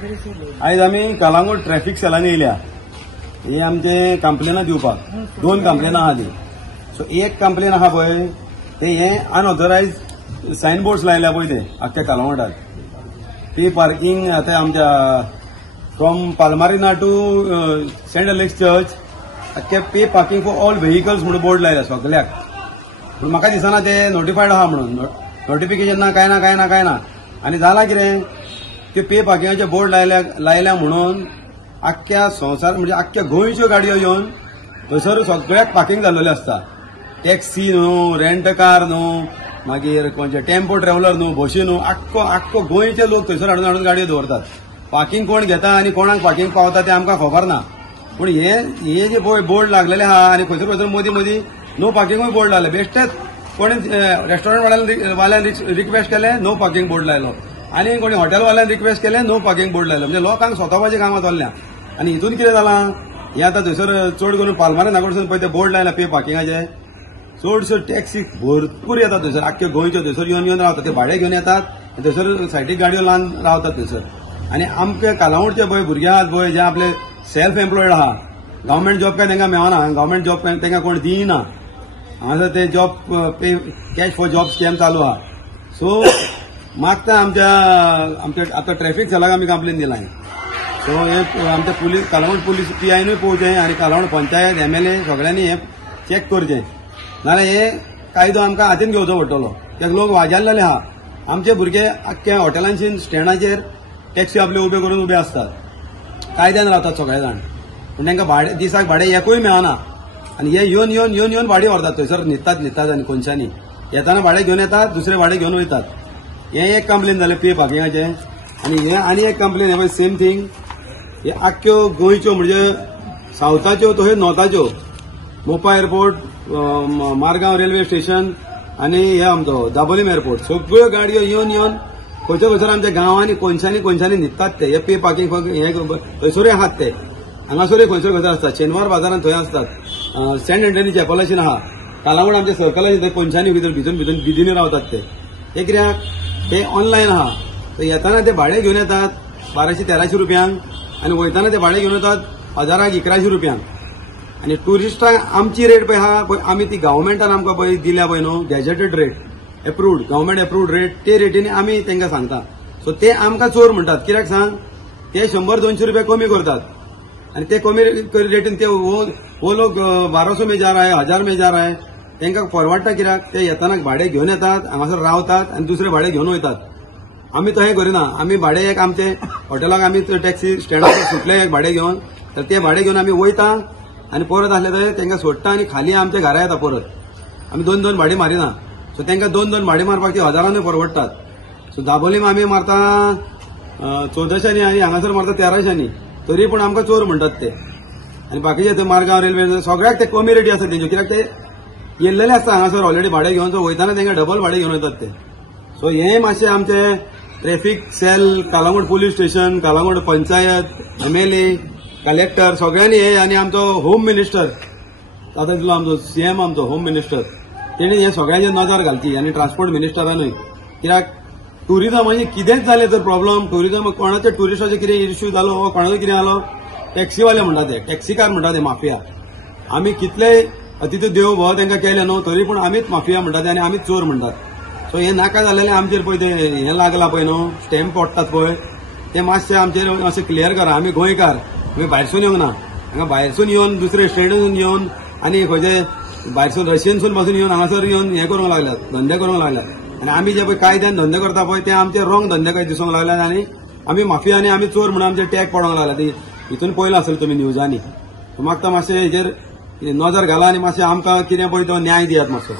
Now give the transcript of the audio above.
आयज आमी कळंगूट ट्रॅफिक सेलांनी येयल्या. हे आमचे कंप्लेनां दिवपाक 2 कंप्लेनां आहा ती. सो एक कंप्लेन आहा पळय ते हे अनऑथरायज सायन बोर्ड्स लायल्या पळय ते आख्ख्या कळंगूटात. ती पार्किंग आता आमच्या फ्रॉम पालमारीना टू सेंट एलेक्स चर्च आख्खे pay parking for all vehicles म्हणून बोर्ड लायला सगळ्याक. पूण म्हाका दिसना ते नोटिफायड आहा म्हणून. नोटिफिकेशन ना काय ना आनी जाला कितें ते पे पार्किंगाचे बोर्ड लायल्या म्हणून आख्ख्या संवसार म्हणजे आख्ख्या गोंयच्यो गाडयो येवन थंयसर सगळ्याक पार्किंग जाल्लेले आसता. टॅक्सी न्हू, रेंट कार न्हू, मागीर खंयचे टेम्पो ट्रॅव्हलर न्हू, बशी न्हू, आख्खो गोंयचे लोक थंयसर हाडून गाडयो दवरतात. पार्किंग कोण घेता आनी कोणाक पार्किंग पावता ते आमकां खबर ना. पूण हे जे पळय बोर्ड लागलेले आहा आनी खंयसर मदीं नो पार्किंगूय बोर्ड लायले. बेश्टेच कोणी रेस्टॉरंट वाल्यान रिक्वेस्ट केले नो पार्किंग बोर्ड लायलो आनी कोणी हॉटेल वाल्यान रिक्वेस्ट केले नो पार्किंग बोर्ड लायलो. म्हणजे लोकांक स्वतापाचें कामां चल्ल्या. आनी हितून कितें जालां हे आतां थंयसर चड करून पालमारे नागोडसून पळय ते बोर्ड लायला पे पार्किंगाचे. चडश्यो टॅक्सी भरपूर येतात थंयसर आख्ख्यो गोंयच्यो. थंयसर येवन रावतात. ते भाडे घेवन येतात थंयसर सायडीक गाडयो लावन रावतात थंयसर. आनी आमचे कळंगूटचे पळय भुरगे आहात पळय जे आपले सेल्फ एम्प्लॉयड आहा, गव्हर्मेंट जॉब काय तांकां मेळना, गव्हर्मेंट जॉब तांकां कोण दिना. हांगासर ते job pay cash for job scam चालू आहा. सो मागता आमच्या आतां ट्रॅफिक सेलाक आमी कंप्लेन दिलाय. सो हे आमच्या पुलीस कळंगूट पुलीस PIनूय पळोवचें आनी कळंगूट पंचायत MLA सगळ्यांनी हे चॅक करचें. नाल्यार हे कायदो आमकां हातीन घेवचो पडटलो. ते लोक वाजारलेले आहा. आमचे भुरगे आख्ख्या हॉटेलांची स्टँडाचेर टॅक्सी आपले उबे असतात. कायद्यान रावतात सगळे जाण. पूण तांकां भाडे दिसाक भाडे एकूय मेळना. आनी हे येवन भाडी व्हरतात थंयसर न्हिदतात आनी कोणशांनी येताना भाडे घेवन येतात, दुसरे भाडे घेवन वयतात. हे एक कंप्लेन जालें पे पार्किंगाचे. आनी हे आनी एक कंप्लेन हे सेम थिंग. हे आख्ख्यो गोंयच्यो म्हणजे सावथाच्यो तशेंच नॉर्थाच्यो मोपा एअरपोर्ट, मारगांव रेल्वे स्टेशन आनी हे आमचो दाबोलीम एअरपोर्ट सगळ्यो गाडयो येवन खंयसर आमच्या गांवांनी कोणशांनी न्हिदतात ते. हे पे पार्किंग हे थंयसरूय आहात ते. हांगासरूय खंयसर आसतात. शेनवार बाजारांत थंय आसतात. सेंट एंटनी चॅपलाशीन आहा. कळंगूट आमच्या सर्कलाची कोणशांनी भितून बिदीनी रावतात ते. हे कित्याक ते ऑनलायन आहा. तर येताना ते भाडे घेवन येतात 1200-1300 रुपयांक आनी वयताना ते भाडे घेवन येतात 1000-1100 रुपयांक. आनी टुरिस्टांक आमची रेट पळय आहा पळय आमी ती गव्हर्मेंटान आमकां पळय दिल्या पळय न्हू gazetted rate approved government approved rate ते रेटीने आमी तांकां सांगता. सो ते आमकां चोर म्हणटात. कित्याक सांग ते 100-200 रुपया कमी करतात आनी ते कमी रेटीन ते वो लोक 1200 में जा रहा है, 1000 में जा रहा है. तांकां परवडटा. कित्याक ते येताना भाडे घेवन येतात, हांगासर रावतात आनी दुसरे भाडे घेवन वयतात. आमी तशें करिना. आमी भाडे एक आमचे हॉटेलाक आमी टॅक्सी स्टँडाचेर सुटले एक भाडे घेवन तर ते भाडे घेवन आमी वयता आनी परत आसले थंय तांकां सोडटा आनी खाली आमच्या घरा येता परत. आमी 2-2 भाडी मारिना. सो तांकां 2-2 भाडी मारपाक ती 1000 परवडटात. सो दाबोलीम आमी मारता 1400 आनी हांगासर मारता 1300. तरी पूण आमकां चोर म्हणटात ते. आनी बाकीचे थंय मारगांव रेल्वे सगळ्याक ते कमी रेटी आसतात तेंच्यो. कित्याक ते येयल्लेले आसता हांगासर ऑलरेडी भाडे घेवन. सो वयताना तांकां डबल भाडे घेवन वयतात ते. सो हे मातशें आमचे traffic cell, Calangute police station, Calangute panchayat, MLA, collector सगळ्यांनी हे आनी आमचो होम मिनिस्टर आतां दिलो आमचो CM आमचो होम मिनिस्टर तेणी हे सगळ्यांचेर नजर घालची आनी ट्रान्सपोर्ट मिनिस्टरानूय. कित्याक टुरिजम म्हणजे कितेंच जालें तर प्रॉब्लम टुरिजम कोणाच्या टुरिस्टाचे कितें इश्यू जालो वा कोणाचो कितें जालो टॅक्सीवाले म्हणटा ते टॅक्सीकार म्हणटा ते माफिया. आमी कितलेय अतिथी देव भव तांकां केले न्हू तरी पूण आमीच माफिया म्हणटात आनी आमीच चोर म्हणटात. सो हे नाका जाल्लेलें आमचेर पळय ते हें लागलां पळय न्हू स्टॅम्प पडटात पळय ते मातशें आमचेर अशें क्लियर करा. आमी गोंयकार आमी भायरसून येवंक ना. हांगा भायरसून येवन दुसरे स्टेटीसून येवन आनी खंयचे भायरसून रशियनसून पासून येवन हांगासर येवन हें करूंक लागल्यात धंदे करूंक लागल्यात. आनी आमी जे पळय कायद्यान धंदे करता पळय ते आमचे रॉंग धंदे कशे दिसूंक लागल्यात आनी आमी माफिया आनी आमी चोर म्हणून आमचे टॅग पडोंक लागला. ती हितून पळयलां आसलें तुमी न्यूजांनी. म्हाका मातशें हेजेर नजर घाला आनी मातशें आमकां कितें पळय तो न्याय दियात मातसो.